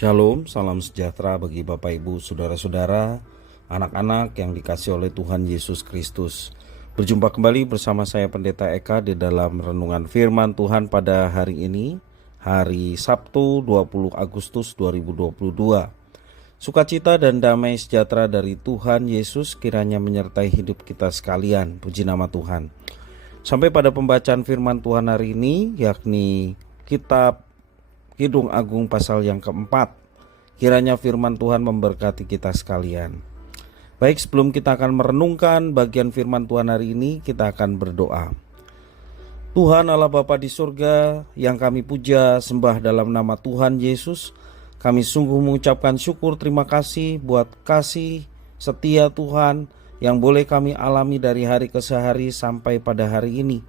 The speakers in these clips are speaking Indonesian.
Shalom, salam sejahtera bagi Bapak Ibu, Saudara-saudara, anak-anak yang dikasihi oleh Tuhan Yesus Kristus. Berjumpa kembali bersama saya Pendeta Eka di dalam renungan firman Tuhan pada hari ini, hari Sabtu 20 Agustus 2022. Sukacita dan damai sejahtera dari Tuhan Yesus kiranya menyertai hidup kita sekalian, puji nama Tuhan. Sampai pada pembacaan firman Tuhan hari ini, yakni kitab Kidung Agung pasal yang keempat. Kiranya firman Tuhan memberkati kita sekalian. Baik, sebelum kita akan merenungkan bagian firman Tuhan hari ini, kita akan berdoa. Tuhan Allah Bapa di surga, yang kami puja sembah dalam nama Tuhan Yesus, kami sungguh mengucapkan syukur terima kasih buat kasih setia Tuhan yang boleh kami alami dari hari ke hari sampai pada hari ini.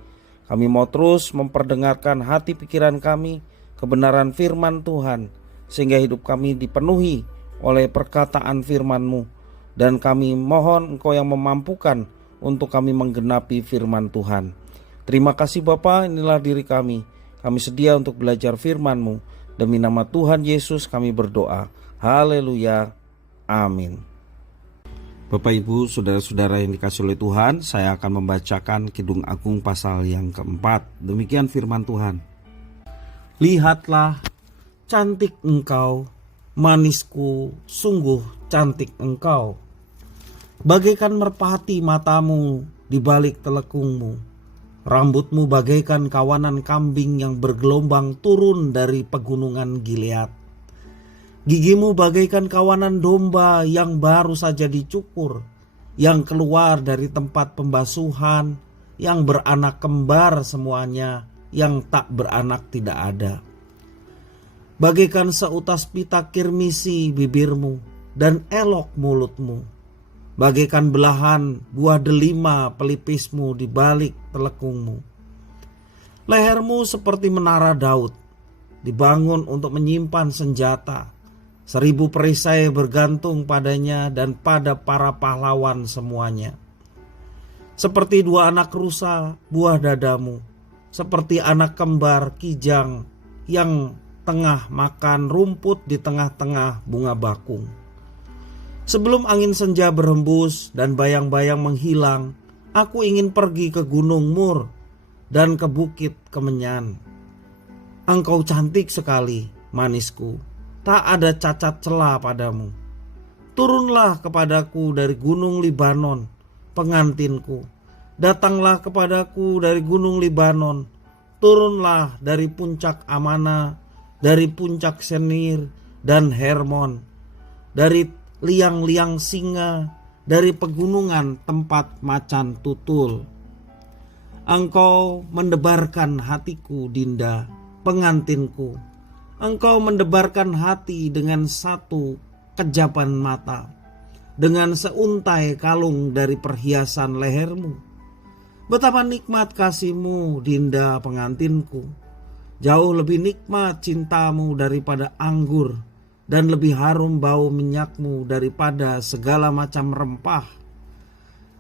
Kami mau terus memperdengarkan hati pikiran kami kebenaran firman Tuhan, sehingga hidup kami dipenuhi oleh perkataan firman-Mu. Dan kami mohon Engkau yang memampukan untuk kami menggenapi firman Tuhan. Terima kasih Bapa, inilah diri kami. Kami sedia untuk belajar firman-Mu. Demi nama Tuhan Yesus kami berdoa. Haleluya. Amin. Bapak Ibu, saudara-saudara yang dikasihi oleh Tuhan, saya akan membacakan Kidung Agung pasal yang keempat. Demikian firman Tuhan. Lihatlah, cantik engkau, manisku, sungguh cantik engkau. Bagaikan merpati matamu di balik telekungmu. Rambutmu bagaikan kawanan kambing yang bergelombang turun dari pegunungan Gilead. Gigimu bagaikan kawanan domba yang baru saja dicukur, yang keluar dari tempat pembasuhan, yang beranak kembar semuanya, yang tak beranak tidak ada. Bagaikan seutas pita kirmisi bibirmu dan elok mulutmu. Bagaikan belahan buah delima pelipismu di balik telekungmu. Lehermu seperti menara Daud, dibangun untuk menyimpan senjata. 1000 perisai bergantung padanya dan pada para pahlawan semuanya. Seperti 2 anak rusa buah dadamu, seperti anak kembar kijang yang tengah makan rumput di tengah-tengah bunga bakung. Sebelum angin senja berhembus dan bayang-bayang menghilang, aku ingin pergi ke Gunung Mur dan ke Bukit Kemenyan. Engkau cantik sekali, manisku, tak ada cacat cela padamu. Turunlah kepadaku dari Gunung Libanon, pengantinku. Datanglah kepadaku dari Gunung Libanon, turunlah dari puncak Amana, dari puncak Senir dan Hermon, dari liang-liang singa, dari pegunungan tempat macan tutul. Engkau mendebarkan hatiku, Dinda, pengantinku. Engkau mendebarkan hati dengan satu kejapan mata, dengan seuntai kalung dari perhiasan lehermu. Betapa nikmat kasihmu, Dinda pengantinku. Jauh lebih nikmat cintamu daripada anggur, dan lebih harum bau minyakmu daripada segala macam rempah.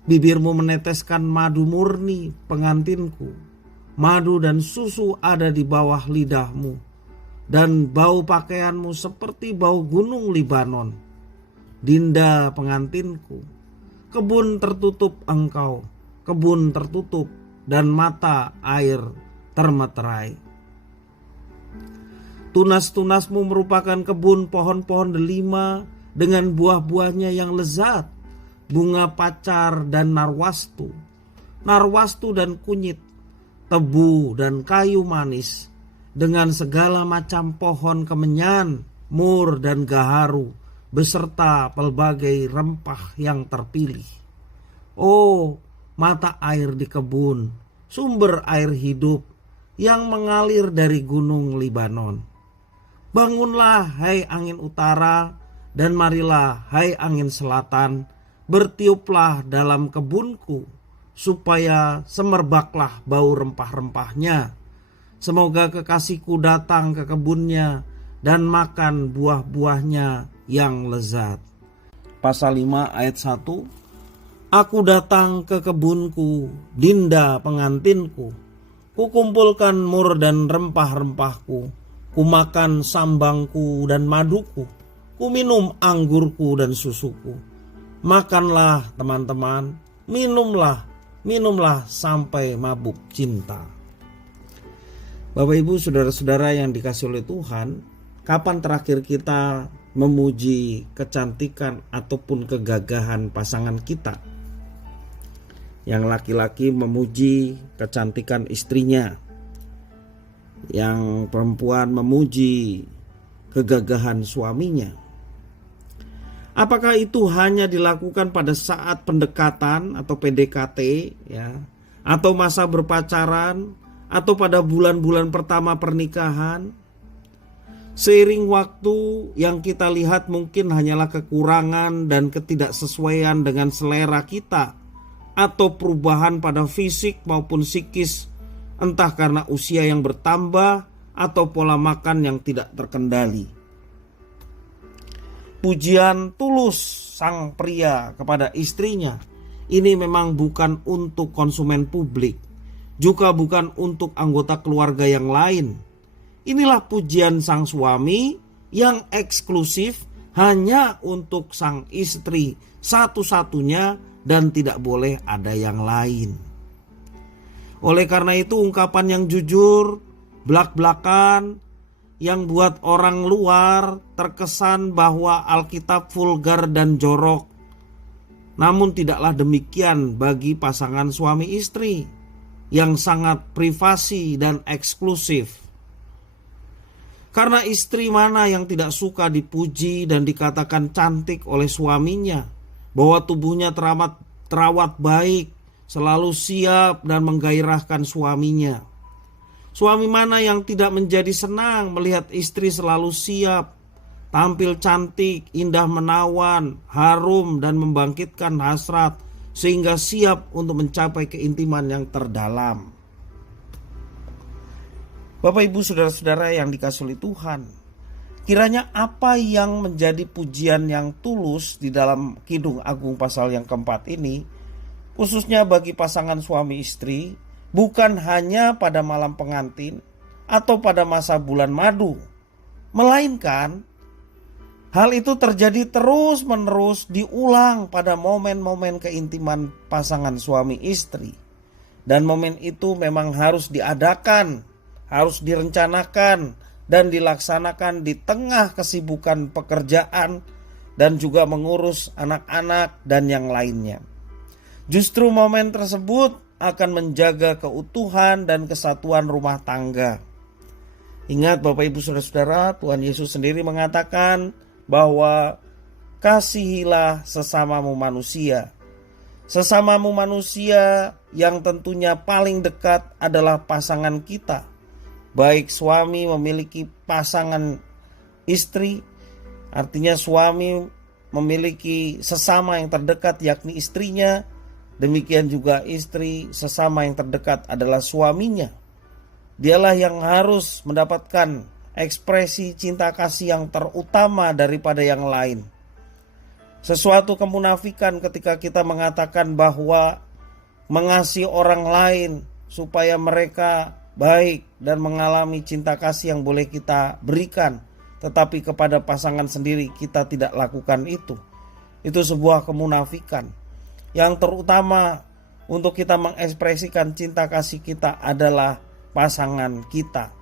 Bibirmu meneteskan madu murni, pengantinku. Madu dan susu ada di bawah lidahmu, dan bau pakaianmu seperti bau gunung Libanon. Dinda pengantinku, kebun tertutup engkau, kebun tertutup dan mata air termeterai. Tunas-tunasmu merupakan kebun pohon-pohon delima dengan buah-buahnya yang lezat, bunga pacar dan narwastu dan kunyit, tebu dan kayu manis, dengan segala macam pohon kemenyan, mur dan gaharu, beserta pelbagai rempah yang terpilih. Oh, mata air di kebun, sumber air hidup yang mengalir dari gunung Libanon. Bangunlah hai angin utara, dan marilah hai angin selatan, bertiuplah dalam kebunku, supaya semerbaklah bau rempah-rempahnya. Semoga kekasihku datang ke kebunnya dan makan buah-buahnya yang lezat. Pasal 5 ayat 1. Aku datang ke kebunku, Dinda pengantinku. Kukumpulkan mur dan rempah-rempahku, Ku makan sambangku dan maduku, ku minum anggurku dan susuku. Makanlah teman-teman, minumlah sampai mabuk cinta. Bapak Ibu, saudara-saudara yang dikasihi oleh Tuhan, kapan terakhir kita memuji kecantikan ataupun kegagahan pasangan kita? Yang laki-laki memuji kecantikan istrinya, yang perempuan memuji kegagahan suaminya. Apakah itu hanya dilakukan pada saat pendekatan atau PDKT ya, atau masa berpacaran, atau pada bulan-bulan pertama pernikahan? Seiring waktu yang kita lihat mungkin hanyalah kekurangan dan ketidaksesuaian dengan selera kita, atau perubahan pada fisik maupun psikis, entah karena usia yang bertambah atau pola makan yang tidak terkendali. Pujian tulus sang pria kepada istrinya ini memang bukan untuk konsumen publik, juga bukan untuk anggota keluarga yang lain. Inilah pujian sang suami yang eksklusif hanya untuk sang istri satu-satunya dan tidak boleh ada yang lain. Oleh karena itu ungkapan yang jujur, blak-blakan, yang buat orang luar terkesan bahwa Alkitab vulgar dan jorok. Namun tidaklah demikian bagi pasangan suami istri yang sangat privasi dan eksklusif. Karena istri mana yang tidak suka dipuji dan dikatakan cantik oleh suaminya, bahwa tubuhnya terawat baik, selalu siap dan menggairahkan suaminya. Suami mana yang tidak menjadi senang melihat istri selalu siap, tampil cantik, indah menawan, harum dan membangkitkan hasrat, sehingga siap untuk mencapai keintiman yang terdalam. Bapak Ibu saudara-saudara yang dikasihi oleh Tuhan, kiranya apa yang menjadi pujian yang tulus di dalam Kidung Agung pasal yang keempat ini, khususnya bagi pasangan suami istri, bukan hanya pada malam pengantin atau pada masa bulan madu, melainkan hal itu terjadi terus-menerus diulang pada momen-momen keintiman pasangan suami istri. Dan momen itu memang harus diadakan, harus direncanakan dan dilaksanakan di tengah kesibukan pekerjaan dan juga mengurus anak-anak dan yang lainnya. Justru momen tersebut akan menjaga keutuhan dan kesatuan rumah tangga. Ingat Bapak Ibu Saudara-saudara, Tuhan Yesus sendiri mengatakan bahwa kasihilah sesamamu manusia. Sesamamu manusia yang tentunya paling dekat adalah pasangan kita. Baik suami memiliki pasangan istri, artinya suami memiliki sesama yang terdekat yakni istrinya. Demikian juga istri sesama yang terdekat adalah suaminya. Dialah yang harus mendapatkan ekspresi cinta kasih yang terutama daripada yang lain. Sesuatu kemunafikan ketika kita mengatakan bahwa mengasihi orang lain supaya mereka baik dan mengalami cinta kasih yang boleh kita berikan, tetapi kepada pasangan sendiri kita tidak lakukan itu. Itu sebuah kemunafikan. Yang terutama untuk kita mengekspresikan cinta kasih kita adalah pasangan kita.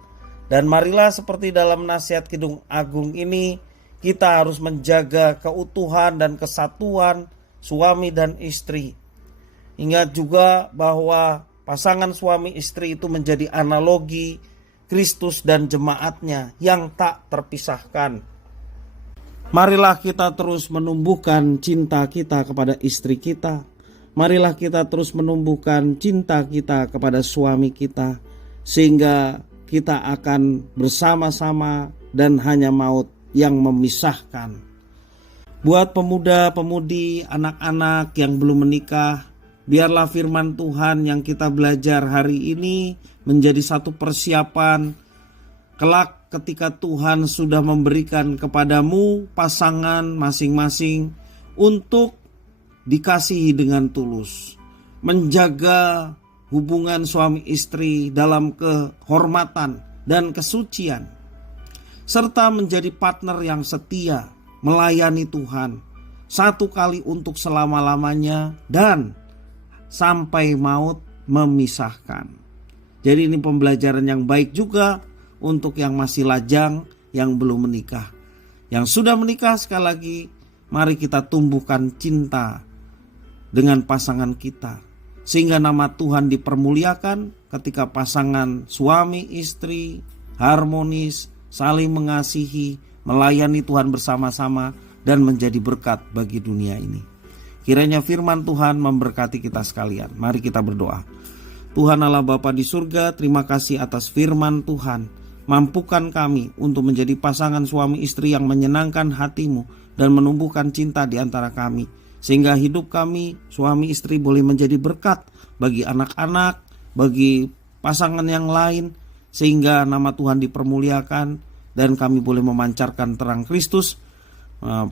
Dan marilah seperti dalam nasihat Kidung Agung ini, kita harus menjaga keutuhan dan kesatuan suami dan istri. Ingat juga bahwa pasangan suami istri itu menjadi analogi Kristus dan jemaatnya yang tak terpisahkan. Marilah kita terus menumbuhkan cinta kita kepada istri kita. Marilah kita terus menumbuhkan cinta kita kepada suami kita, sehingga kita akan bersama-sama dan hanya maut yang memisahkan. Buat pemuda-pemudi, anak-anak yang belum menikah, biarlah firman Tuhan yang kita belajar hari ini menjadi satu persiapan kelak ketika Tuhan sudah memberikan kepadamu pasangan masing-masing untuk dikasihi dengan tulus. Menjaga hubungan suami istri dalam kehormatan dan kesucian. serta menjadi partner yang setia, melayani Tuhan, satu kali untuk selama-lamanya dan sampai maut memisahkan. Jadi ini pembelajaran yang baik juga untuk yang masih lajang, yang belum menikah. Yang sudah menikah, sekali lagi, mari kita tumbuhkan cinta dengan pasangan kita, sehingga nama Tuhan dipermuliakan ketika pasangan suami istri harmonis, saling mengasihi, melayani Tuhan bersama-sama, dan menjadi berkat bagi dunia ini. Kiranya firman Tuhan memberkati kita sekalian. Mari kita berdoa. Tuhan Allah Bapa di surga, terima kasih atas firman Tuhan. Mampukan kami untuk menjadi pasangan suami istri yang menyenangkan hati-Mu dan menumbuhkan cinta di antara kami, sehingga hidup kami suami istri boleh menjadi berkat bagi anak-anak, bagi pasangan yang lain, sehingga nama Tuhan dipermuliakan dan kami boleh memancarkan terang Kristus,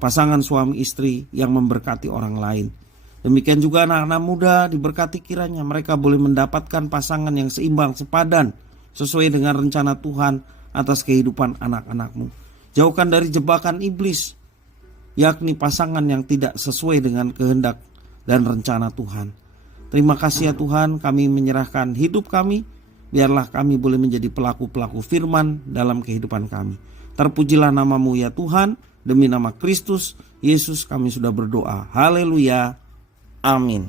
pasangan suami istri yang memberkati orang lain. Demikian juga anak-anak muda diberkati, kiranya mereka boleh mendapatkan pasangan yang seimbang, sepadan, sesuai dengan rencana Tuhan atas kehidupan anak-anak-Mu. Jauhkan dari jebakan iblis, yakni pasangan yang tidak sesuai dengan kehendak dan rencana Tuhan. Terima kasih ya Tuhan, kami menyerahkan hidup kami, biarlah kami boleh menjadi pelaku-pelaku firman dalam kehidupan kami. Terpujilah nama-Mu ya Tuhan, demi nama Kristus Yesus kami sudah berdoa. Haleluya. Amin.